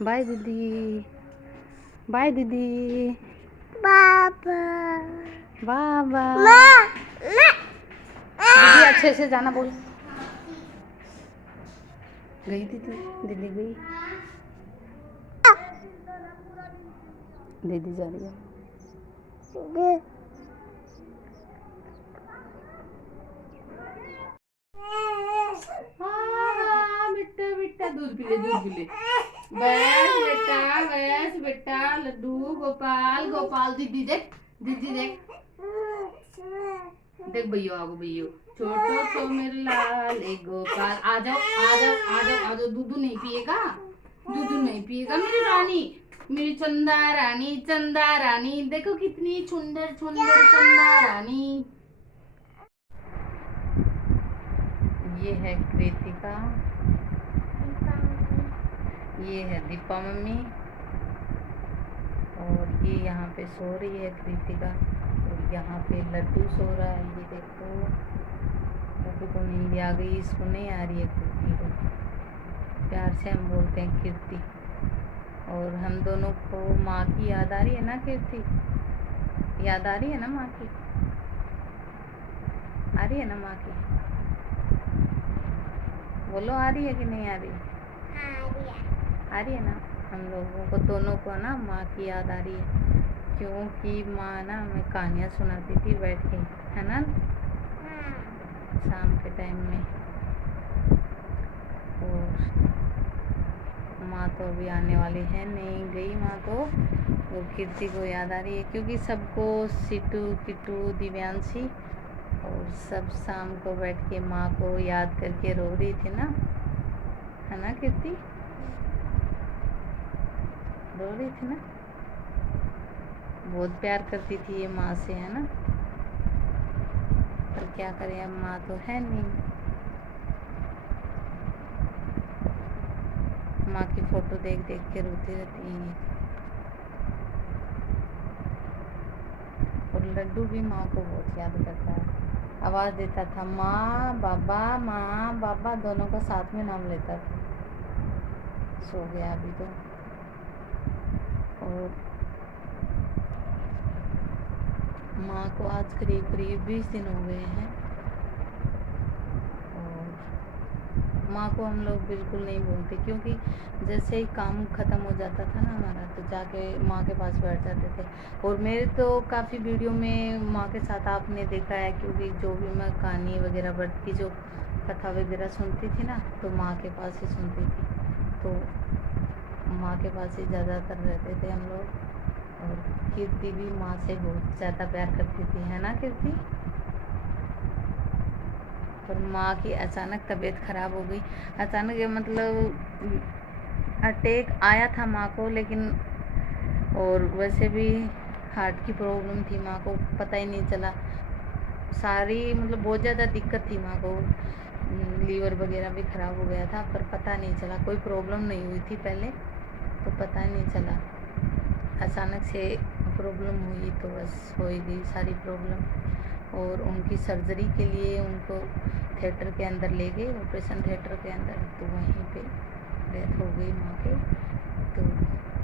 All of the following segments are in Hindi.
बाय दीदी, बाय दीदी, बाबा बाबा। माँ दीदी अच्छे से जाना बोल। गई दीदी, दीदी गई, दीदी जा रही है। बेटा बेटा दूध पी ले, दूध पी ले। बस बेटा लड्डू गोपाल गोपाल। दीदी देख, दीदी देख, देख भैया आगो भैया। छोटो तो मेरे लाल एक गोपाल। आ जाओ आ जाओ आ जाओ आ जाओ। दूध नहीं पिएगा, दूध नहीं पिएगा मेरी रानी, मेरी चंदा रानी। देखो कितनी सुंदर सुंदर चंदा रानी। ये है कृतिका, ये है दीपा मम्मी, और ये यहाँ पे सो रही है कृतिका, और यहाँ पे लड्डू सो रहा है। ये देखो लड्डू को नींद आ गई, इसको नहीं आ रही है कृति को। प्यार से हम बोलते हैं कीर्ति। और हम दोनों को माँ की याद आ रही है ना कीर्ति? याद आ रही है ना माँ की? आ रही है ना माँ की? बोलो आ रही है कि नहीं आ रही? आ रही है ना। हम लोगों को दोनों को ना माँ की याद आ रही है, क्योंकि माँ ना हमें कहानियाँ सुनाती थी बैठ के, है ना, शाम के टाइम में। और माँ तो अभी आने वाली है नहीं, गई माँ तो। वो कीर्ति को याद आ रही है, क्योंकि सबको सिटू किटू दिव्यांशी और सब शाम को बैठ के माँ को याद करके रो रही थी ना, है ना कीर्ति? रो रही थी ना। बहुत प्यार करती थी ये माँ से, है ना। पर क्या करें, अब माँ तो है नहीं। माँ की फोटो देख देख के रोती रहती है। और लड्डू भी माँ को बहुत याद करता है, आवाज़ देता था माँ बाबा दोनों का साथ में नाम लेता था। सो गया अभी तो। और माँ को आज करीब करीब 20 दिन हो गए हैं। और माँ को हम लोग बिल्कुल नहीं बोलते, क्योंकि जैसे ही काम ख़त्म हो जाता था ना हमारा, तो जाके माँ के पास बैठ जाते थे। और मेरे तो काफ़ी वीडियो में माँ के साथ आपने देखा है, क्योंकि जो भी मैं कहानी वगैरह व्रत की जो कथा वगैरह सुनती थी ना, तो माँ के पास ही सुनती थी। तो माँ के पास ही ज़्यादातर रहते थे हम लोग। और कीर्ति भी माँ से बहुत ज़्यादा प्यार करती थी, है ना कीर्ति? और माँ की अचानक तबीयत ख़राब हो गई। अचानक मतलब अटैक आया था माँ को, लेकिन और वैसे भी हार्ट की प्रॉब्लम थी माँ को, पता ही नहीं चला। सारी मतलब बहुत ज़्यादा दिक्कत थी माँ को, लीवर वगैरह भी ख़राब हो गया था, पर पता नहीं चला। कोई प्रॉब्लम नहीं हुई थी पहले, तो पता नहीं चला। अचानक से प्रॉब्लम हुई तो बस हो ही गई सारी प्रॉब्लम। और उनकी सर्जरी के लिए उनको थिएटर के अंदर ले गए, ऑपरेशन थिएटर के अंदर, तो वहीं पे डेथ हो गई माँ की। तो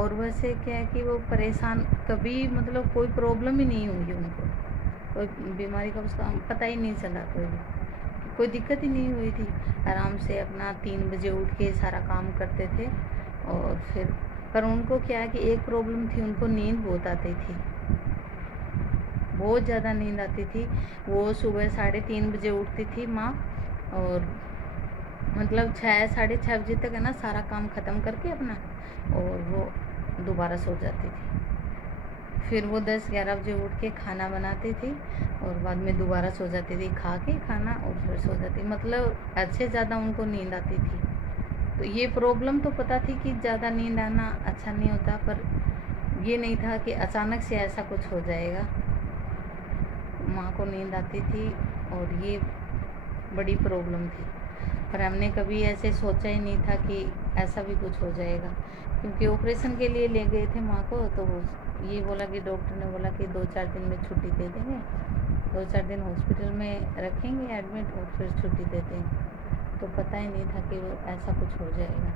और वैसे क्या है कि वो परेशान कभी मतलब कोई प्रॉब्लम ही नहीं हुई उनको, कोई बीमारी का उसका पता ही नहीं चला, कोई दिक्कत ही नहीं हुई थी। आराम से अपना 3 बजे उठ के सारा काम करते थे। और फिर पर उनको क्या है कि एक प्रॉब्लम थी, उनको नींद बहुत आती थी, बहुत ज़्यादा नींद आती थी। वो सुबह 3:30 बजे उठती थी माँ, और मतलब 6 साढ़े 6 बजे तक है ना सारा काम ख़त्म करके अपना, और वो दोबारा सो जाती थी। फिर वो 10-11 बजे उठ के खाना बनाती थी, और बाद में दोबारा सो जाती थी, खा के खाना और फिर सो जाती। मतलब अच्छे ज़्यादा उनको नींद आती थी। तो ये प्रॉब्लम तो पता थी कि ज़्यादा नींद आना अच्छा नहीं होता, पर ये नहीं था कि अचानक से ऐसा कुछ हो जाएगा। माँ को नींद आती थी और ये बड़ी प्रॉब्लम थी, पर हमने कभी ऐसे सोचा ही नहीं था कि ऐसा भी कुछ हो जाएगा। क्योंकि ऑपरेशन के लिए ले गए थे माँ को, तो ये बोला कि डॉक्टर ने बोला कि 2-4 दिन में छुट्टी दे देंगे, 2-4 दिन हॉस्पिटल में रखेंगे एडमिट, और फिर छुट्टी दे देंगे। तो पता ही नहीं था कि वो ऐसा कुछ हो जाएगा।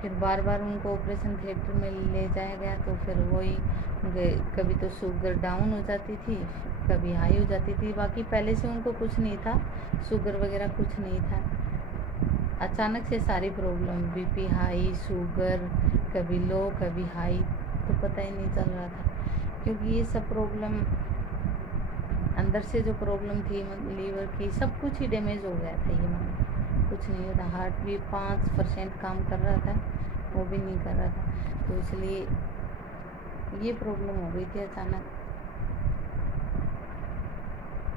फिर बार बार उनको ऑपरेशन थिएटर में ले जाया गया, तो फिर वही कभी तो शुगर डाउन हो जाती थी, कभी हाई हो जाती थी। बाकी पहले से उनको कुछ नहीं था, शुगर वगैरह कुछ नहीं था। अचानक से सारी प्रॉब्लम, बीपी हाई, शुगर कभी लो कभी हाई, तो पता ही नहीं चल रहा था। क्योंकि ये सब प्रॉब्लम अंदर से जो प्रॉब्लम थी लीवर की, सब कुछ ही डैमेज हो गया था। ये कुछ नहीं होता। हार्ट भी 5% काम कर रहा था, वो भी नहीं कर रहा था, तो इसलिए ये प्रॉब्लम हो गई थी अचानक।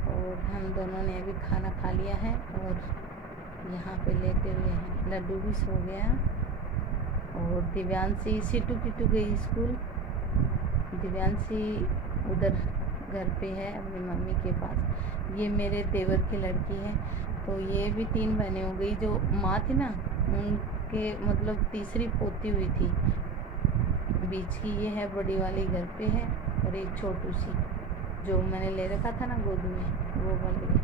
और हम दोनों ने अभी खाना खा लिया है और यहाँ पे लेटे हुए हैं। लड्डू भी सो गया और दिव्यांशी सिटू किटू गई स्कूल। दिव्यांशी उधर घर पे है अपनी मम्मी के पास। ये मेरे देवर की लड़की है। तो ये भी 3 बहनें हो गई। जो माँ थी ना, उनके मतलब तीसरी पोती हुई थी। बीच की ये है, बड़ी वाली घर पे है, और एक छोटू सी जो मैंने ले रखा था ना गोद में, वो वाली है।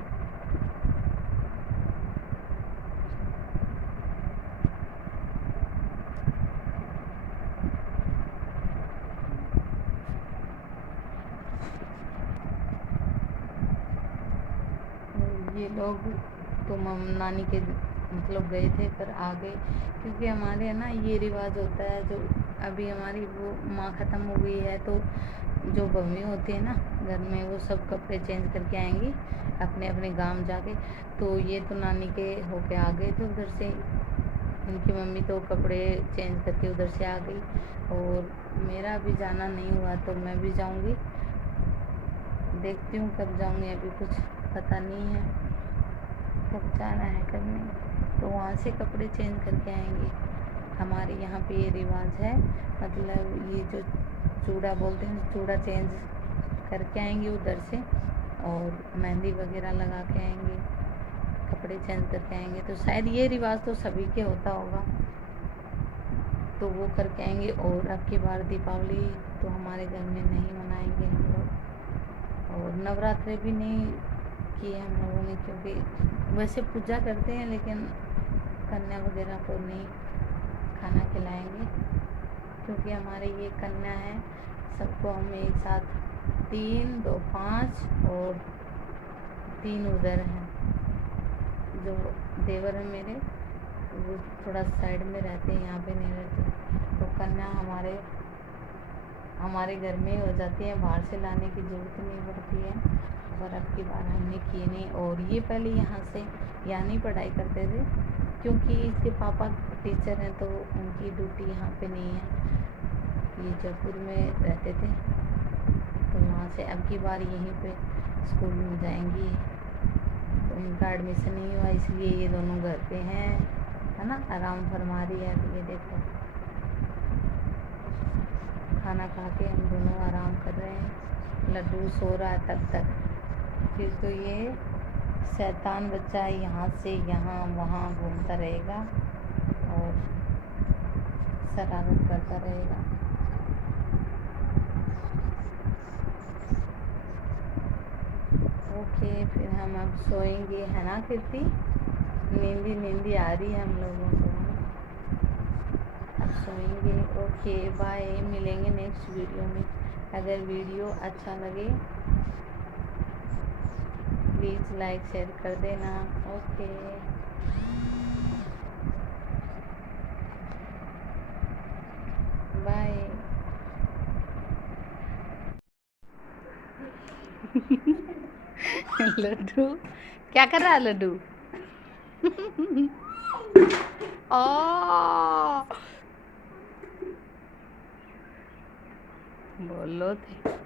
ये लोग तो नानी के मतलब गए थे, पर आ गए। क्योंकि हमारे है ना ये रिवाज होता है, जो अभी हमारी वो माँ ख़त्म हो गई है, तो जो बहू होती है ना घर में, वो सब कपड़े चेंज करके आएंगी अपने अपने गांव जाके। तो ये तो नानी के होके आ गए थे उधर से। उनकी मम्मी तो कपड़े चेंज करके उधर से आ गई, और मेरा अभी जाना नहीं हुआ, तो मैं भी जाऊंगी। देखती हूँ कब जाऊंगी, अभी कुछ पता नहीं है कब जाना है कब नहीं। तो वहाँ से कपड़े चेंज करके आएंगे। हमारे यहाँ पे ये रिवाज है, मतलब ये जो चूड़ा बोलते हैं, चूड़ा चेंज करके आएंगे उधर से, और मेहंदी वगैरह लगा के आएंगे, कपड़े चेंज करके आएंगे। तो शायद ये रिवाज तो सभी के होता होगा, तो वो करके आएंगे। और अब की बार दीपावली तो हमारे घर में नहीं मनाएंगे हम लोग, और नवरात्रि भी नहीं किए हम लोगों ने, क्योंकि वैसे पूजा करते हैं लेकिन कन्या वगैरह को नहीं खाना खिलाएंगे। क्योंकि हमारे ये कन्या है, सबको हम एक साथ 3, 2, 5 और 3 उधर हैं। जो देवर है मेरे, वो थोड़ा साइड में रहते हैं, यहाँ पे नहीं रहते। तो कन्या हमारे घर में ही हो जाती है, बाहर से लाने की ज़रूरत नहीं पड़ती है। पर अब की बार हमने किए नहीं। और ये पहले यहाँ नहीं पढ़ाई करते थे, क्योंकि इसके पापा टीचर हैं, तो उनकी ड्यूटी यहाँ पे नहीं है। ये जयपुर में रहते थे, तो वहाँ से अब की बार यहीं पे स्कूल में जाएंगी। तो इनका एडमिशन नहीं हुआ, इसलिए ये दोनों घर पे हैं, है ना, आराम फरमा रही है। ये देखो, खाना खा के हम दोनों आराम कर रहे हैं। लड्डू सो रहा है तब तक। फिर तो ये शैतान बच्चा यहाँ से यहाँ वहाँ घूमता रहेगा और शरारत करता रहेगा। ओके, फिर हम अब सोएंगे, है ना कीर्ति? नींदी आ रही है हम लोगों को, अब सोएंगे। ओके बाय, मिलेंगे नेक्स्ट वीडियो में। अगर वीडियो अच्छा लगे प्लीज़ लाइक शेयर कर देना। Okay bye. लड्डू क्या कर रहा है लड्डू? ओ बोलो थे।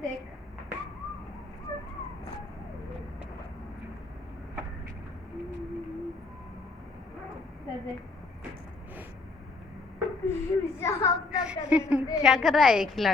देख क्या कर रहा है ये खिलाड़ी?